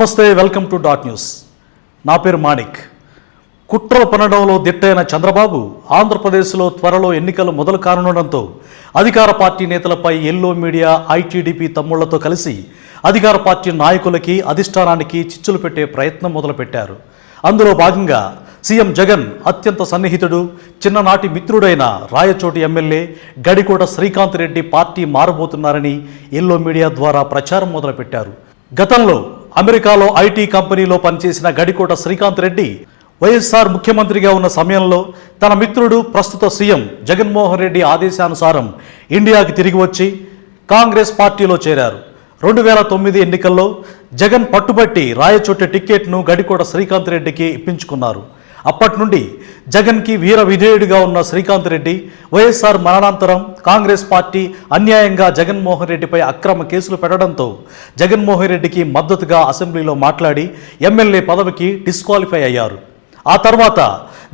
నమస్తే welcome to dot news. నా పేరు మాణిక్. కుట్రలు పనడంలో దిట్టైన చంద్రబాబు ఆంధ్రప్రదేశ్లో త్వరలో ఎన్నికలు మొదలు కానుండడంతో అధికార పార్టీ నేతలపై ఎల్లో మీడియా ఐటీడీపీ తమ్ముళ్ళతో కలిసి అధికార పార్టీ నాయకులకి అధిష్టానానికి చిచ్చులు పెట్టే ప్రయత్నం మొదలుపెట్టారు. అందులో భాగంగా సీఎం జగన్ అత్యంత సన్నిహితుడు చిన్ననాటి మిత్రుడైన రాయచోటి ఎమ్మెల్యే గడికోట శ్రీకాంత్ రెడ్డి పార్టీ మారబోతున్నారని ఎల్లో మీడియా ద్వారా ప్రచారం మొదలుపెట్టారు. గతంలో అమెరికాలో ఐటీ కంపెనీలో పనిచేసిన గడికోట శ్రీకాంత్ రెడ్డి వైఎస్ఆర్ ముఖ్యమంత్రిగా ఉన్న సమయంలో తన మిత్రుడు ప్రస్తుత సీఎం జగన్మోహన్ రెడ్డి ఆదేశానుసారం ఇండియాకి తిరిగి వచ్చి కాంగ్రెస్ పార్టీలో చేరారు. రెండు వేల తొమ్మిది ఎన్నికల్లో జగన్ పట్టుబట్టి రాయచోటి టిక్కెట్ను గడికోట శ్రీకాంత్ రెడ్డికి ఇప్పించుకున్నారు. అప్పటి నుండి జగన్కి వీర విధేయుడిగా ఉన్న శ్రీకాంత్ రెడ్డి వైఎస్ఆర్ మరణాంతరం కాంగ్రెస్ పార్టీ అన్యాయంగా జగన్మోహన్ రెడ్డిపై అక్రమ కేసులు పెట్టడంతో జగన్మోహన్ రెడ్డికి మద్దతుగా అసెంబ్లీలో మాట్లాడి ఎమ్మెల్యే పదవికి డిస్క్వాలిఫై అయ్యారు. ఆ తర్వాత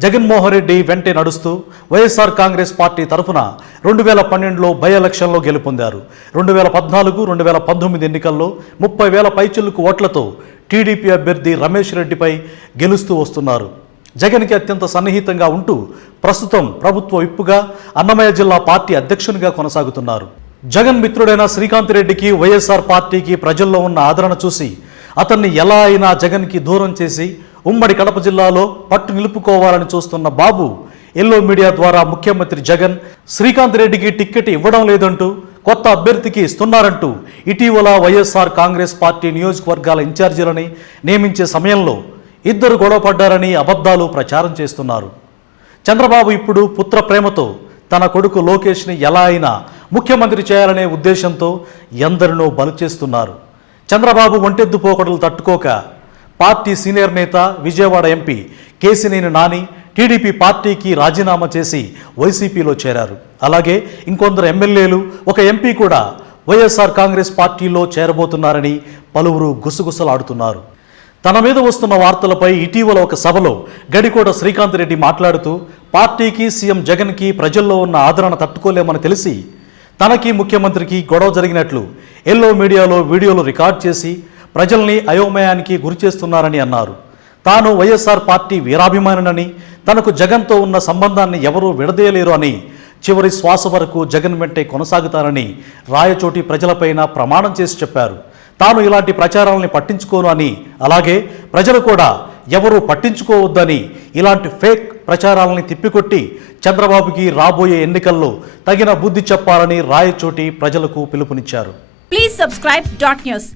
జగన్మోహన్ రెడ్డి వెంటే నడుస్తూ వైఎస్ఆర్ కాంగ్రెస్ పార్టీ తరఫున రెండు వేల పన్నెండులో బై ఎలక్షన్లో గెలుపొందారు. రెండు వేల పద్నాలుగు రెండు వేల పంతొమ్మిది ఎన్నికల్లో ముప్పై వేల పైచిల్లుకు ఓట్లతో టీడీపీ అభ్యర్థి రమేష్ రెడ్డిపై గెలుస్తూ వస్తున్నారు. జగన్కి అత్యంత సన్నిహితంగా ఉంటూ ప్రస్తుతం ప్రభుత్వ విప్పుగా అన్నమయ్య జిల్లా పార్టీ అధ్యక్షునిగా కొనసాగుతున్నారు. జగన్ మిత్రుడైన శ్రీకాంత్ రెడ్డికి వైఎస్ఆర్ పార్టీకి ప్రజల్లో ఉన్న ఆదరణ చూసి అతన్ని ఎలా అయినా జగన్కి దూరం చేసి ఉమ్మడి కడప జిల్లాలో పట్టు నిలుపుకోవాలని చూస్తున్న బాబు ఎల్లో మీడియా ద్వారా ముఖ్యమంత్రి జగన్ శ్రీకాంత్ రెడ్డికి టిక్కెట్ ఇవ్వడం లేదంటూ కొత్త అభ్యర్థికి ఇస్తున్నారంటూ ఇటీవల వైఎస్ఆర్ కాంగ్రెస్ పార్టీ నియోజకవర్గాల ఇన్ఛార్జీలని నియమించే సమయంలో ఇద్దరు గొడవపడ్డారని అబద్ధాలు ప్రచారం చేస్తున్నారు. చంద్రబాబు ఇప్పుడు పుత్ర ప్రేమతో తన కొడుకు లోకేష్ని ఎలా అయినా ముఖ్యమంత్రి చేయాలనే ఉద్దేశంతో ఎందరినో బలు చేస్తున్నారు. చంద్రబాబు ఒంటెద్దు పోకడలు తట్టుకోక పార్టీ సీనియర్ నేత విజయవాడ ఎంపీ కేసినేని నాని టీడీపీ పార్టీకి రాజీనామా చేసి వైసీపీలో చేరారు. అలాగే ఇంకొందరు ఎమ్మెల్యేలు ఒక ఎంపీ కూడా వైఎస్ఆర్ కాంగ్రెస్ పార్టీలో చేరబోతున్నారని పలువురు గుసగుసలాడుతున్నారు. తన మీద వస్తున్న వార్తలపై ఇటీవల ఒక సభలో గడికోట శ్రీకాంత్ రెడ్డి మాట్లాడుతూ పార్టీకి సీఎం జగన్కి ప్రజల్లో ఉన్న ఆదరణ తట్టుకోలేమని తెలిసి తనకి ముఖ్యమంత్రికి గొడవ జరిగినట్లు ఎల్లో మీడియాలో వీడియోలు రికార్డ్ చేసి ప్రజల్ని అయోమయానికి గురిచేస్తున్నారని అన్నారు. తాను వైఎస్ఆర్ పార్టీ వీరాభిమానినని తనకు జగన్తో ఉన్న సంబంధాన్ని ఎవరూ విడదీయలేరు అని చివరి శ్వాస వరకు జగన్ వెంటే కొనసాగుతారని రాయచోటి ప్రజలపైన ప్రమాణం చేసి చెప్పారు. తాను ఇలాంటి ప్రచారాలని పట్టించుకోను అని. అలాగే ప్రజలు కూడా ఎవరూ పట్టించుకోవద్దని ఇలాంటి ఫేక్ ప్రచారాలని తిప్పికొట్టి చంద్రబాబుకి రాబోయే ఎన్నికల్లో తగిన బుద్ధి చెప్పాలని రాయచోటి ప్రజలకు పిలుపునిచ్చారు. Please subscribe dot news